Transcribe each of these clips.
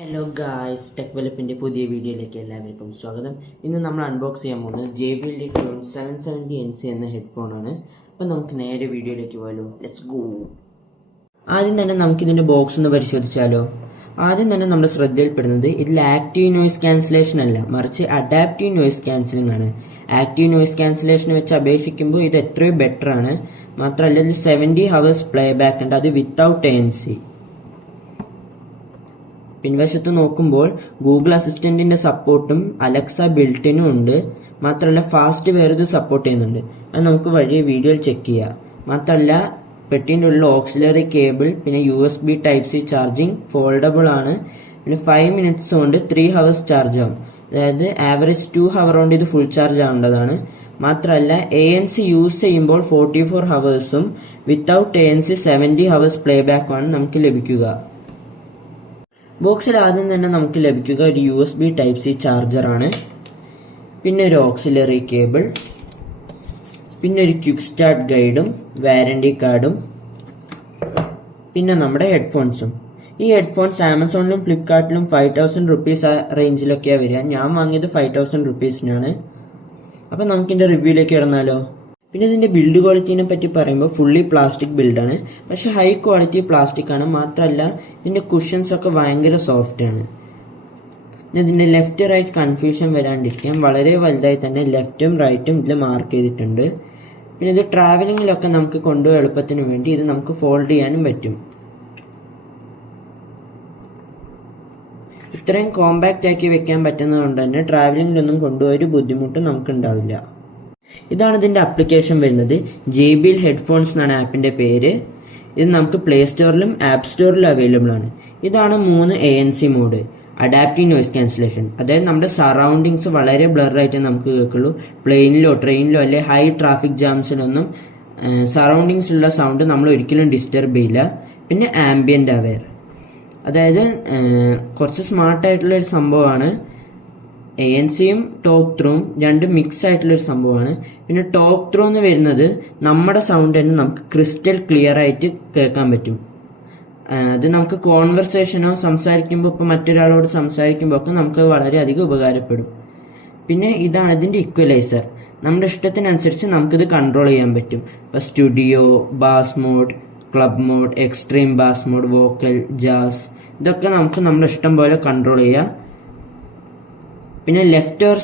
Hello guys, tech വെലപ്പിൻ്റെ പുതിയ വീഡിയോയിലേക്ക് എല്ലാവർക്കും സ്വാഗതം. ഇന്ന് നമ്മൾ അൺബോക്സ് ചെയ്യാൻ പോകുന്നത് JBL Tune 770NC എന്ന ഹെഡ്ഫോണാണ്. അപ്പോൾ നമുക്ക് നേരെ വീഡിയോയിലേക്ക് പോയാലോ. Let's go. ആദ്യം തന്നെ നമുക്കിതിൻ്റെ ബോക്സ് ഒന്ന് പരിശോധിച്ചാലോ. ആദ്യം തന്നെ നമ്മുടെ ശ്രദ്ധയിൽപ്പെടുന്നത് ഇതിൽ ആക്റ്റീവ് നോയ്സ് ക്യാൻസലേഷൻ അല്ല, മറിച്ച് അഡാപ്റ്റീവ് നോയ്സ് ക്യാൻസലിംഗ് ആണ്. ആക്റ്റീവ് നോയ്സ് ക്യാൻസലേഷനെ വെച്ച് അപേക്ഷിക്കുമ്പോൾ ഇത് എത്രയോ ബെറ്റർ ആണ്. മാത്രമല്ല ഇതിൽ 70 hours പ്ലേ ബാക്ക് ഉണ്ട്, അത് വിത്തൗട്ട് ANC. പിൻവശത്ത് നോക്കുമ്പോൾ ഗൂഗിൾ അസിസ്റ്റന്റിന്റെ സപ്പോർട്ടും അലക്സ ബിൽറ്റിനും ഉണ്ട്. മാത്രമല്ല ഫാസ്റ്റ് വെയർ ഇത് സപ്പോർട്ട് ചെയ്യുന്നുണ്ട്. അത് നമുക്ക് വഴി വീഡിയോയിൽ ചെക്ക് ചെയ്യാം. മാത്രമല്ല പെട്ടിൻ്റെ ഉള്ളിൽ ഓക്സിലറി കേബിൾ, പിന്നെ USB Type-C ചാർജിങ്, ഫോൾഡബിൾ ആണ്. പിന്നെ 5 minutes കൊണ്ട് 3 hours ചാർജ് ആവും. അതായത് ആവറേജ് 2 hour കൊണ്ട് ഇത് ഫുൾ ചാർജ് ആവേണ്ടതാണ്. മാത്രമല്ല ANC യൂസ് ചെയ്യുമ്പോൾ 44 hours without ANC 70 hours play ബാക്കുമാണ് നമുക്ക് ലഭിക്കുക. ബോക്സിൽ ആദ്യം തന്നെ നമുക്ക് ലഭിക്കുക ഒരു USB Type-C ചാർജറാണ്, പിന്നെ ഒരു ഓക്സിലറി കേബിൾ, പിന്നെ ഒരു ക്വിക്ക് സ്റ്റാർട്ട് ഗൈഡും വാറണ്ടി കാർഡും, പിന്നെ നമ്മുടെ ഹെഡ്ഫോൺസും. ഈ ഹെഡ്ഫോൺസ് ആമസോണിലും ഫ്ലിപ്കാർട്ടിലും 5000 rupees റേഞ്ചിലൊക്കെയാണ് വരിക. ഞാൻ വാങ്ങിയത് 5000 rupeesനാണ്. അപ്പം നമുക്കിൻ്റെ റിവ്യൂയിലേക്ക് ഇടന്നാലോ. പിന്നെ ഇതിൻ്റെ ബിൽഡ് ക്വാളിറ്റീനെ പറ്റി പറയുമ്പോൾ ഫുള്ളി പ്ലാസ്റ്റിക് ബിൽഡാണ്, പക്ഷെ ഹൈ ക്വാളിറ്റി പ്ലാസ്റ്റിക് ആണ്. മാത്രമല്ല ഇതിൻ്റെ കുഷൻസ് ഒക്കെ ഭയങ്കര സോഫ്റ്റ് ആണ്. പിന്നെ ഇതിൻ്റെ ലെഫ്റ്റ് റൈറ്റ് കൺഫ്യൂഷൻ വരാണ്ടിരിക്കാൻ വളരെ വലുതായി തന്നെ ലെഫ്റ്റും റൈറ്റും ഇതിൽ മാർക്ക് ചെയ്തിട്ടുണ്ട്. പിന്നെ ഇത് ട്രാവലിങ്ങിലൊക്കെ നമുക്ക് കൊണ്ടുപോയി എളുപ്പത്തിന് വേണ്ടി ഇത് നമുക്ക് ഫോൾഡ് ചെയ്യാനും പറ്റും. ഇത്രയും കോമ്പാക്റ്റ് ആക്കി വെക്കാൻ പറ്റുന്നത് കൊണ്ട് തന്നെ ട്രാവലിങ്ങിലൊന്നും കൊണ്ടുപോയി ഒരു ബുദ്ധിമുട്ടും നമുക്ക് ഉണ്ടാവില്ല. ഇതാണ് ഇതിൻ്റെ അപ്ലിക്കേഷൻ വരുന്നത്. JBL ഹെഡ്ഫോൺസ് എന്നാണ് ആപ്പിൻ്റെ പേര്. ഇത് നമുക്ക് പ്ലേ സ്റ്റോറിലും ആപ്പ് സ്റ്റോറിലും അവൈലബിൾ ആണ്. ഇതാണ് 3 ANC mode. Adaptive noise cancellation, അതായത് നമ്മുടെ സറൗണ്ടിങ്സ് വളരെ ബ്ലറായിട്ട് നമുക്ക് കേൾക്കുള്ളൂ. പ്ലെയിനിലോ ട്രെയിനിലോ അല്ലെ ഹൈ ട്രാഫിക് ജാംസിലൊന്നും സറൗണ്ടിങ്സിലുള്ള സൗണ്ട് നമ്മൾ ഒരിക്കലും ഡിസ്റ്റർബ് ചെയ്യില്ല. പിന്നെ ആംബിയൻ്റ് അവെയർ, അതായത് കുറച്ച് സ്മാർട്ടായിട്ടുള്ള ഒരു സംഭവമാണ്. ANCയും ടോക്ക് ത്രൂവും രണ്ടും മിക്സ് ആയിട്ടുള്ളൊരു സംഭവമാണ്. പിന്നെ ടോക്ക് ത്രൂ എന്ന് വരുന്നത് നമ്മുടെ സൗണ്ട് തന്നെ നമുക്ക് ക്രിസ്റ്റൽ ക്ലിയർ ആയിട്ട് കേൾക്കാൻ പറ്റും. അത് നമുക്ക് കോൺവെർസേഷനോ സംസാരിക്കുമ്പോൾ ഇപ്പോൾ മറ്റൊരാളോട് സംസാരിക്കുമ്പോൾ ഒക്കെ നമുക്ക് വളരെയധികം ഉപകാരപ്പെടും. പിന്നെ ഇതാണ് ഇതിൻ്റെ ഇക്വലൈസർ. നമ്മുടെ ഇഷ്ടത്തിനനുസരിച്ച് നമുക്കിത് കൺട്രോൾ ചെയ്യാൻ പറ്റും. ഇപ്പോൾ studio, bass mode, club mode, extreme bass mode, vocal, jazz, ഇതൊക്കെ നമുക്ക് നമ്മുടെ ഇഷ്ടം പോലെ കൺട്രോൾ ചെയ്യാം. പിന്നെ left or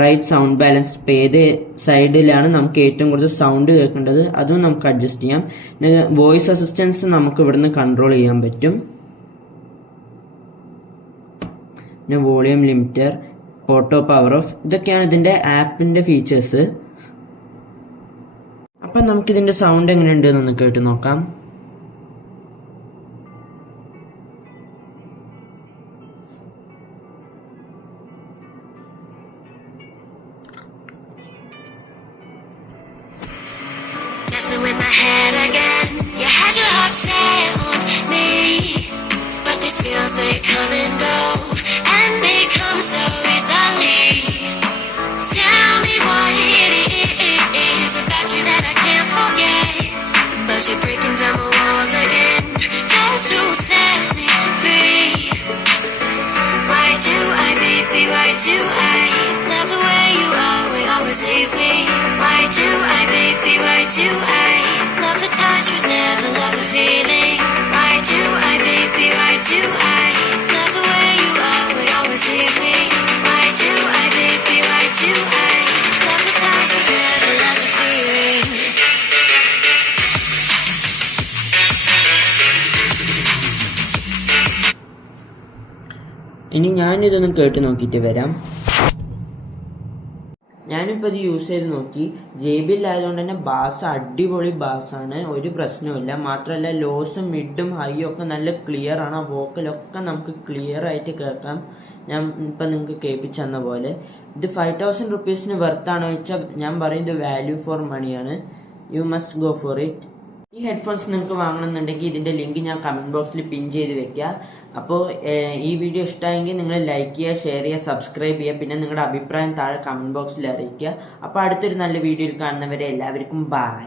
right sound balance, ഇപ്പോൾ ഏത് സൈഡിലാണ് നമുക്ക് ഏറ്റവും കൂടുതൽ സൗണ്ട് കേൾക്കേണ്ടത് അതും നമുക്ക് അഡ്ജസ്റ്റ് ചെയ്യാം. പിന്നെ വോയിസ് അസിസ്റ്റൻസ് നമുക്ക് ഇവിടുന്ന് കൺട്രോൾ ചെയ്യാൻ പറ്റും. പിന്നെ volume limiter, auto power of, ഇതൊക്കെയാണ് ഇതിൻ്റെ ആപ്പിൻ്റെ ഫീച്ചേഴ്സ്. അപ്പം നമുക്കിതിൻ്റെ സൗണ്ട് എങ്ങനെയുണ്ട് എന്നൊന്ന് കേട്ട് നോക്കാം. With my head again, you had your heart set on me, but these feels they come and go, and they come so easily. Tell me what it is about you that I can't forget, but you're breaking down my walls again, just to set me free. Why do I, baby, why do I love the way you always leave me? Why do I, baby, why do I love the touch but never love the feeling? Why do I, baby, why do I love the way you always leave me? Why do I, baby, why do I love the touch but never love the feeling? ഇനി ഞാനിതൊന്ന് കേട്ട് നോക്കിയിട്ട് വരാം. ഞാനിപ്പോൾ ഇത് use ചെയ്ത് നോക്കി. JBL ആയതുകൊണ്ട് തന്നെ ബാസ് അടിപൊളി ബാസാണ്, ഒരു പ്രശ്നവുമില്ല. മാത്രമല്ല ലോസും മിഡും ഹൈയും ഒക്കെ നല്ല ക്ലിയർ ആണ്. വോക്കലൊക്കെ നമുക്ക് ക്ലിയർ ആയിട്ട് കേൾക്കാം. ഞാൻ ഇപ്പം നിങ്ങൾക്ക് കേൾപ്പിച്ചു തന്ന പോലെ. ഇത് 5000 rupeesന് വെർത്താണോ ചോദിച്ചാൽ ഞാൻ പറയും ഇത് വാല്യൂ ഫോർ മണിയാണ്. You must go for it. ഈ ഹെഡ്ഫോൺസ് നിങ്ങൾക്ക് വാങ്ങണമെന്നുണ്ടെങ്കിൽ ഇതിൻ്റെ ലിങ്ക് ഞാൻ കമൻറ്റ് ബോക്സിൽ പിൻ ചെയ്ത് വെക്കുക. അപ്പോൾ ഈ വീഡിയോ ഇഷ്ടമായെങ്കിൽ നിങ്ങൾ ലൈക്ക് ചെയ്യുക, ഷെയർ ചെയ്യുക, സബ്സ്ക്രൈബ് ചെയ്യുക. പിന്നെ നിങ്ങളുടെ അഭിപ്രായം താഴെ കമൻറ്റ് ബോക്സിൽ അറിയിക്കുക. അപ്പോൾ അടുത്തൊരു നല്ല വീഡിയോയിൽ കാണുന്നവരെ എല്ലാവർക്കും ബൈ.